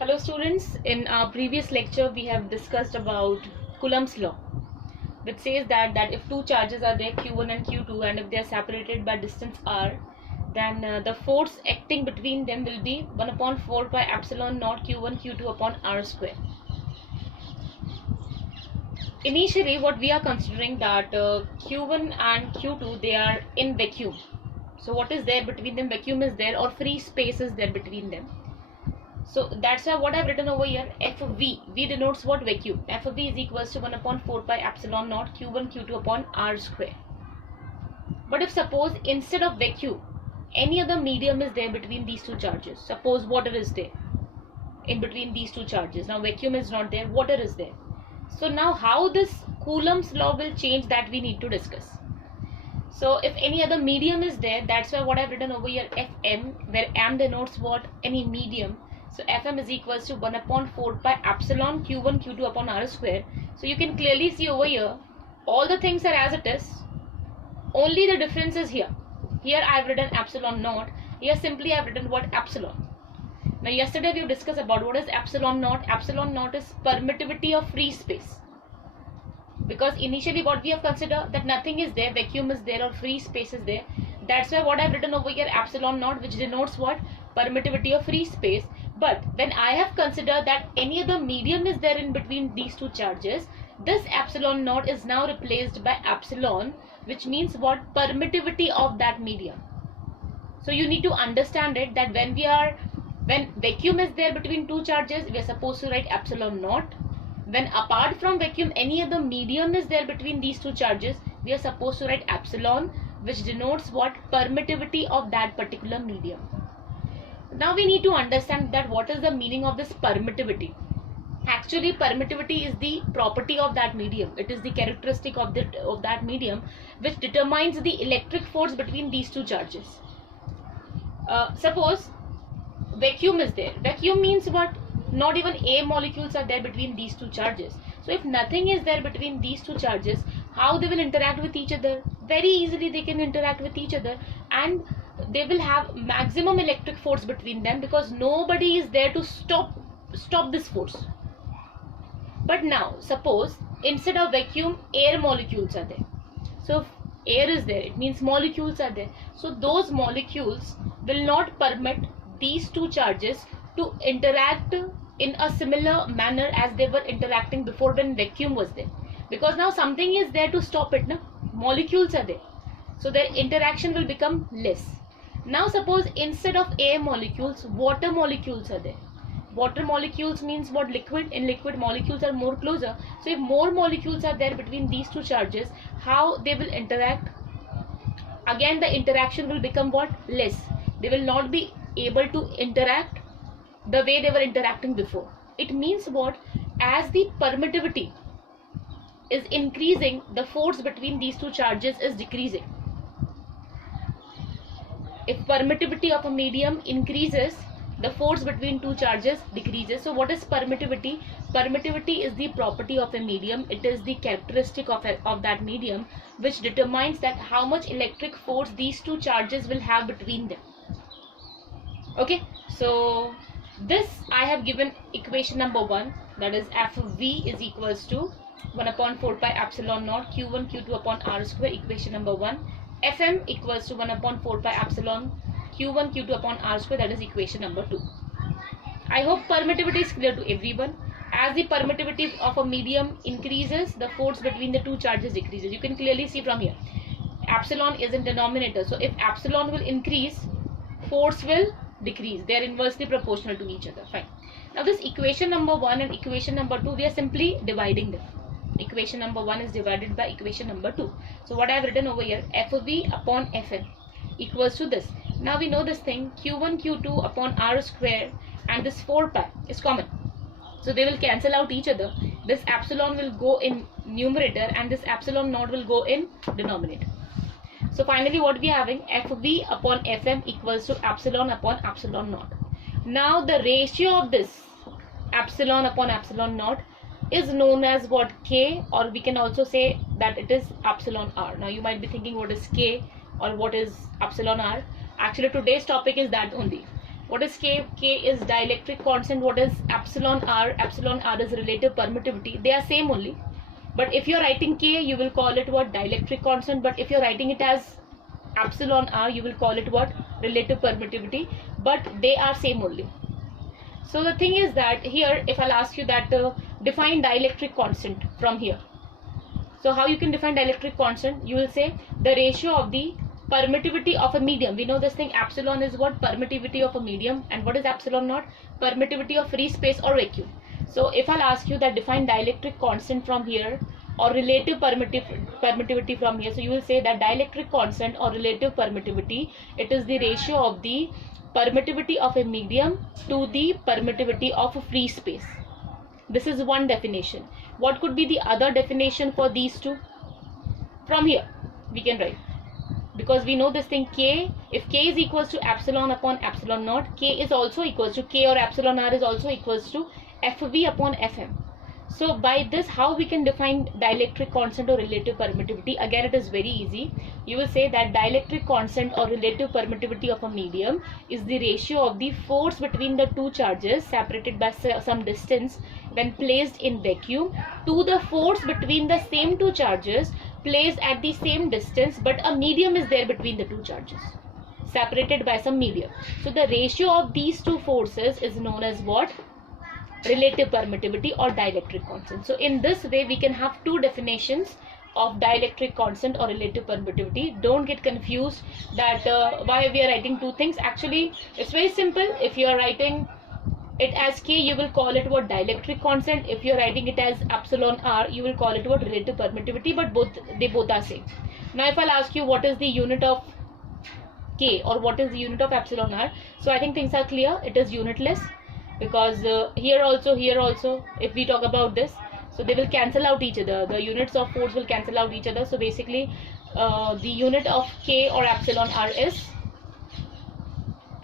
Hello students, in our previous lecture we have discussed about Coulomb's law, which says that if two charges are there, Q1 and Q2, and if they are separated by distance r, then the force acting between them will be 1 upon 4 pi epsilon naught Q1 Q2 upon r square. Initially what we are considering that Q1 and Q2, they are in vacuum. So what is there between them? Vacuum is there, or free space is there between them. So that's why what I've written over here, f of v denotes what? Vacuum. F of v is equals to 1 upon 4 pi epsilon naught Q1 Q2 upon r square. But if suppose instead of vacuum, any other medium is there between these two charges, suppose water is there in between these two charges. Now vacuum is not there, water is there. So now how this Coulomb's law will change, that we need to discuss. So if any other medium is there, that's why what I've written over here, Fm, where m denotes what? Any medium. So Fm is equals to 1 upon 4 pi epsilon Q1 Q2 upon r square. So you can clearly see over here, all the things are as it is. Only the difference is here. Here I've written epsilon naught. Here simply I've written what? Epsilon. Now yesterday we discussed about what is epsilon naught. Epsilon naught is permittivity of free space. Because initially what we have considered, that nothing is there, vacuum is there or free space is there. That's why what I've written over here, epsilon naught, which denotes what? Permittivity of free space. But when I have considered that any other medium is there in between these two charges, this epsilon naught is now replaced by epsilon, which means what? Permittivity of that medium. So you need to understand it, that when vacuum is there between two charges, we are supposed to write epsilon naught. When apart from vacuum any other medium is there between these two charges, we are supposed to write epsilon, which denotes what? Permittivity of that particular medium. Now we need to understand that what is the meaning of this permittivity. Actually permittivity is the property of that medium. It is the characteristic of that medium which determines the electric force between these two charges. Suppose vacuum is there. Vacuum means what? Not even A molecules are there between these two charges. So if nothing is there between these two charges, how they will interact with each other? Very easily they can interact with each other, and they will have maximum electric force between them, because nobody is there to stop this force. But now suppose instead of vacuum, air molecules are there. So if air is there, it means molecules are there. So those molecules will not permit these two charges to interact in a similar manner as they were interacting before when vacuum was there, because now something is there to stop it. Now molecules are there, so their interaction will become less. Now suppose instead of air molecules, water molecules are there. Water molecules means what? Liquid. In liquid, molecules are more closer. So if more molecules are there between these two charges, how they will interact? Again the interaction will become what? Less. They will not be able to interact the way they were interacting before. It means what? As the permittivity is increasing, the force between these two charges is decreasing. If permittivity of a medium increases, the force between two charges decreases. So what is permittivity? Permittivity is the property of a medium. It is the characteristic of that medium which determines that how much electric force these two charges will have between them. Okay, so this I have given equation number 1, that is f of v is equals to 1 upon 4 pi epsilon naught Q1 Q2 upon r square, equation number 1. Fm equals to 1 upon 4 pi epsilon Q1 Q2 upon r square, that is equation number 2. I hope permittivity is clear to everyone. As the permittivity of a medium increases, the force between the two charges decreases. You can clearly see from here, epsilon is in denominator, so if epsilon will increase, force will decrease. They are inversely proportional to each other. Fine. Now this equation number 1 and equation number 2, we are simply dividing them. Equation number 1 is divided by equation number 2. So what I have written over here, f of v upon fn equals to this. Now we know this thing, Q1 Q2 upon r square, and this 4 pi is common. So they will cancel out each other. This epsilon will go in numerator and this epsilon naught will go in denominator. So finally what we are having, fv upon fm equals to epsilon upon epsilon naught. Now the ratio of this epsilon upon epsilon naught is known as what? K, or we can also say that it is epsilon r. Now you might be thinking what is K or what is epsilon r. Actually today's topic is that only. What is K? K is dielectric constant. What is epsilon R? Epsilon R is relative permittivity. They are same only. But if you're writing K, you will call it what? Dielectric constant. But if you're writing it as epsilon R, you will call it what? Relative permittivity. But they are same only. So the thing is that here, if I'll ask you that define dielectric constant from here. So how you can define dielectric constant? You will say the ratio of the permittivity of a medium. We know this thing, epsilon is what? Permittivity of a medium. And what is epsilon naught? Permittivity of free space or vacuum. So if I'll ask you that define dielectric constant from here or relative permittivity from here, so you will say that dielectric constant or relative permittivity, it is the ratio of the permittivity of a medium to the permittivity of a free space. This is one definition. What could be the other definition for these two? From here we can write, because we know this thing K, if K is equals to epsilon upon epsilon naught, K is also equals to K, or epsilon R is also equals to FV upon FM. So by this, how we can define dielectric constant or relative permittivity? Again, it is very easy. You will say that dielectric constant or relative permittivity of a medium is the ratio of the force between the two charges separated by some distance when placed in vacuum to the force between the same two charges placed at the same distance, but a medium is there between the two charges separated by some medium. So the ratio of these two forces is known as what? Relative permittivity or dielectric constant. So in this way we can have two definitions of dielectric constant or relative permittivity. Don't get confused that why we are writing two things. Actually it's very simple. If you are writing it as K, you will call it what? Dielectric constant. If you are writing it as epsilon R, you will call it what? Relative permittivity. But they both are same. Now if I'll ask you what is the unit of K or what is the unit of epsilon R, so I think things are clear. It is unitless, because here also, if we talk about this, so they will cancel out each other. The units of force will cancel out each other. So basically the unit of K or epsilon R is,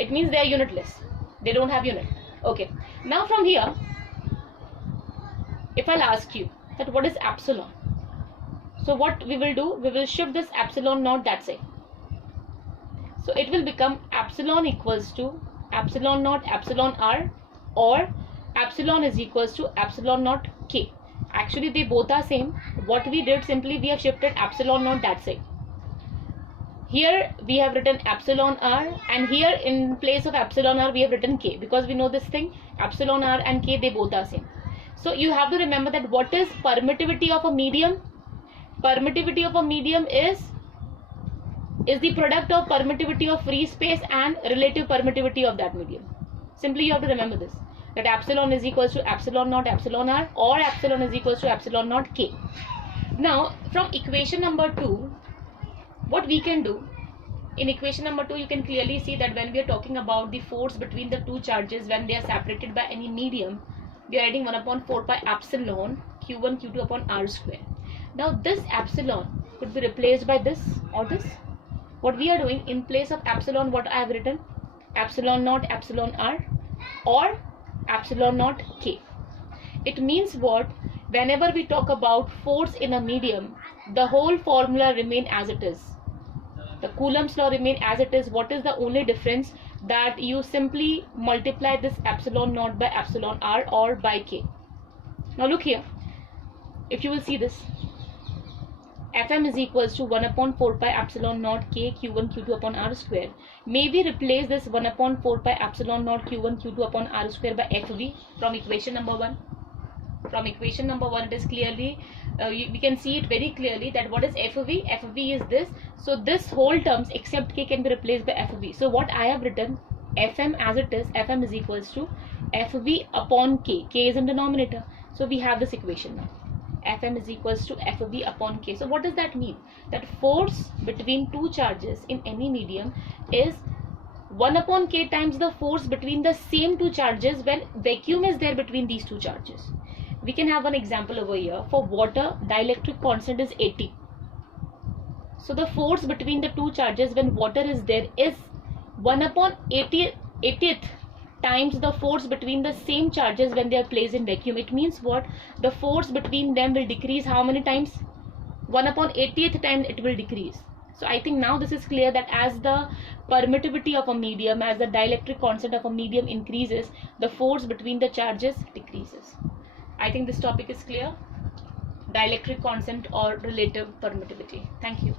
it means they are unitless, they don't have unit. Okay, now from here if I'll ask you that what is epsilon, so what we will do, we will shift this epsilon naught that side. So it will become epsilon equals to epsilon naught epsilon R, or epsilon is equals to epsilon naught K. Actually they both are same. What we did, simply we have shifted epsilon naught that side. Here we have written epsilon R, and here in place of epsilon R we have written K, because we know this thing, epsilon R and K, they both are same. So you have to remember that what is permittivity of a medium? Permittivity of a medium is the product of permittivity of free space and relative permittivity of that medium. Simply you have to remember this, that epsilon is equals to epsilon naught epsilon R, or epsilon is equals to epsilon naught K. Now from equation number 2, what we can do, in equation number 2 you can clearly see that when we are talking about the force between the two charges when they are separated by any medium, we are writing 1 upon 4 pi epsilon q1 q2 upon r square. Now this epsilon could be replaced by this or this. What we are doing, in place of epsilon, what I have written, epsilon naught epsilon R or epsilon naught K. It means what? Whenever we talk about force in a medium, the whole formula remain as it is. The Coulomb's law remain as it is. What is the only difference? That you simply multiply this epsilon naught by epsilon R or by K. Now look here, if you will see this, Fm is equals to 1 upon 4 pi epsilon naught K q1 q2 upon r square. May we replace this 1 upon 4 pi epsilon naught q1 q2 upon r square by Fv from equation number 1? From equation number 1 it is clearly, we can see it very clearly that what is Fv? Fv is this. So this whole terms except K can be replaced by Fv. So what I have written, Fm as it is, Fm is equals to Fv upon K. K is in denominator. So we have this equation now. Fm is equals to Fv upon K. So what does that mean? That force between two charges in any medium is 1 upon K times the force between the same two charges when vacuum is there between these two charges. We can have one example over here. For water, dielectric constant is 80. So the force between the two charges when water is there is 1 upon 80th times the force between the same charges when they are placed in vacuum. It means what? The force between them will decrease how many times? 1 upon 80th time it will decrease. So I think now this is clear that as the permittivity of a medium, as the dielectric constant of a medium increases, the force between the charges decreases. I think this topic is clear. Dielectric constant or relative permittivity. Thank you.